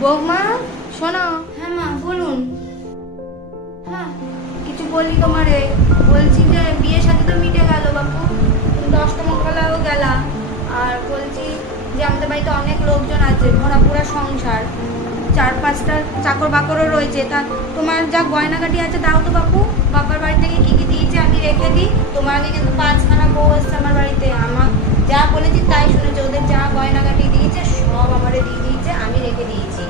বৌমা শোনো। হ্যাঁ মা বলুন। হ্যাঁ কিছু বলি তোমারে, বলছি যে বিয়ে সাথে তো মিটে গেল বাপু, তুমি অষ্টমঙ্গলাও গেলা, আর বলছি যে আমাদের বাড়িতে অনেক লোকজন আছে, ভরা পুরা সংসার, 4-5টা চাকর বাকরও রয়েছে, তা তোমার যা গয়নাগাটি আছে দাও তো বাপু। বাবার বাড়ি থেকে কি কি দিয়েছে আমি রেখে দিই। তোমার আগে কিন্তু 5খানা বউ এসছে আমার বাড়িতে, আমার যা বলেছি তাই শুনেছে, ওদের যা গয়নাগাটি দিয়েছে সব আমারে দিয়ে দিয়েছে, আমি রেখে দিয়েছি।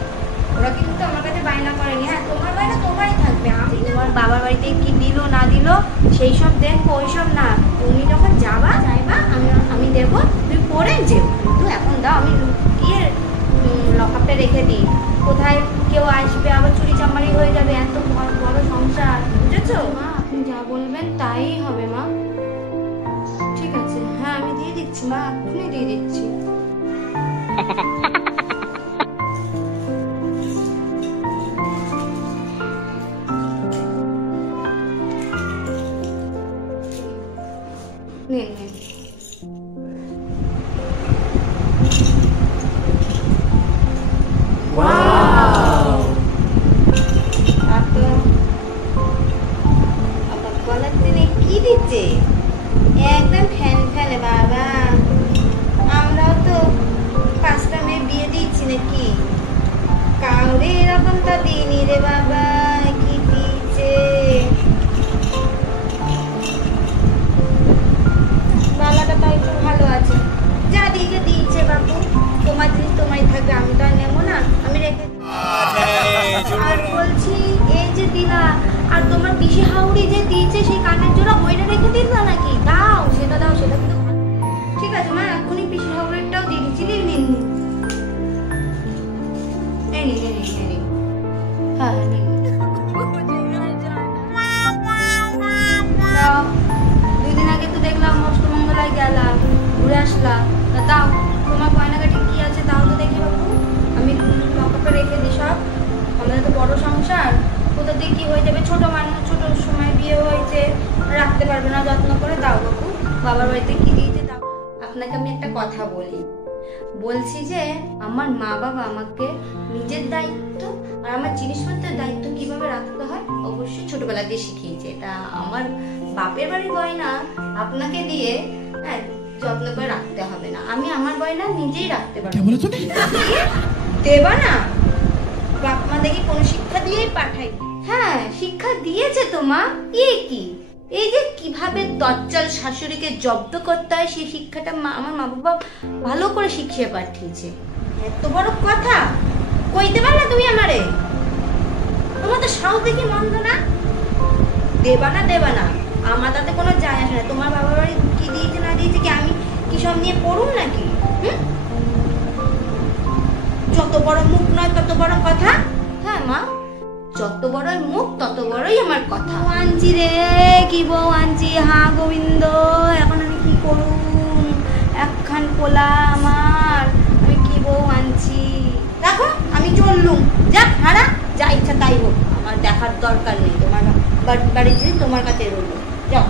ওরা কিন্তু আমার কাছে বায়না করেনি। হ্যাঁ তোমার বায়না তোমারই থাকবে, আমি তোমার বাবার বাড়িতে কি দিল না দিল সেই সব দেখবো, ওইসব না। তুমি যখন চাইবা আমি দেবো, তুমি পরে যেও, কিন্তু এখন দাও, আমি লুকিয়ে লকআপে রেখে দিই। কোথায় কেউ আসবে আবার চুরি চামারি হয়ে যাবে, এত বড় সংসার, বুঝেছো মা? আপনি যা বলবেন তাই হবে মা। ঠিক আছে, হ্যাঁ আমি দিয়ে দিচ্ছি মা, এক্ষুনি দিয়ে দিচ্ছি। নিন নিন। কি দিচ্ছে একদম ফ্যান ফ্যানে বাবা, আমরাও তো 5টা মেয়ে বিয়ে দিচ্ছি নাকি, কাউরে এরকমটা দিইনি রে বাবা। কি দিচ্ছে বালাটা, তাই তো ভালো আছে, যা দিয়েছে দিয়েছে বাবু, তোমার জিনিস তোমারই থাকবে, আমি তো আর নেবো না, আমি রেখে। আর বলছি এই যে দিলা, আর তোমার পিসি হাউড়ি যে দিয়েছে সেই কানের জোড়া, ওইটা রেখে দিলা নাকি? দাও সেটা, দাও সেটা কিন্তু। ঠিক আছে মা, এখনই পিসি হাউড়িটাও দিয়ে দিচ্ছি। নিন নিন নিন, এই নিন নিন নিন নিন। হ্যাঁ নিন। দাও, 2 দিন আগে তো দেখলাম অষ্টমঙ্গলায় গেলাম, ঘুরে আসলাম, দাও তোমার গয়নাগাটি কি আছে দাও তো দেখি বাবু, আমি লকআপে রেখে দিই সব। আমাদের তো বড় সংসার, কোথা দিয়ে কি হয়ে যাবে, ছোট মানুষ, ছোট সময় বিয়ে হয়েছে, রাখতে পারবে না যত্ন করে, দাও বাবু। বাবার বাড়িতে কি দিয়েছে দাও। আপনাকে আমি একটা কথা বলি, বলছি যে আমার মা বাবা আমাকে নিজের দায়িত্ব আর আমার জিনিসপত্রের দায়িত্ব কিভাবে রাখতে হয় অবশ্যই ছোটবেলা দিয়ে শিখিয়েছে। এটা আমার বাপের বাড়ির গয়না আপনাকে দিয়ে যত্ন করে রাখতে হবে না, আমি আমার গয়না নিজেই রাখতে পারবো। দেবা না, বাপ মা দেখি কোনো শিক্ষা দিয়েই পাঠাই। হ্যাঁ শিক্ষা দিয়েছে তো মা, কি এই যে কিভাবে দজ্জাল শাশুড়িকে জব্দ করতে হয় সেই শিক্ষাটা আমার মা বাবা ভালো করে শিখিয়ে পাঠিয়েছে। এত বড় কথা কইতে পারলে তুমি আমারে, তোমার তো সাহস দেখি মন্দ না। দেবা না আমার তাতে কোনো যায় আসে না, তোমার বাবার বাড়ি কি দিয়েছে না দিয়েছে কি আমি কি সব নিয়ে পড়ুন নাকি? যত বড় মুখ নয় তত বড় কথা। হ্যাঁ মা, যত বড় মুখ তত বড়ই আমার কথা। আনছি রে, কি বউ আনছি, হা গোবিন্দ, এখন আমি কি করুন, একখান পোলা আমার, আমি কি বউ আনছি। দেখো আমি চললুম, যা হারা যা ইচ্ছা তাই হোক, আমার দেখার দরকার নেই, তোমার বাড়ির জিনিস তোমার কাছে রইল, যাও।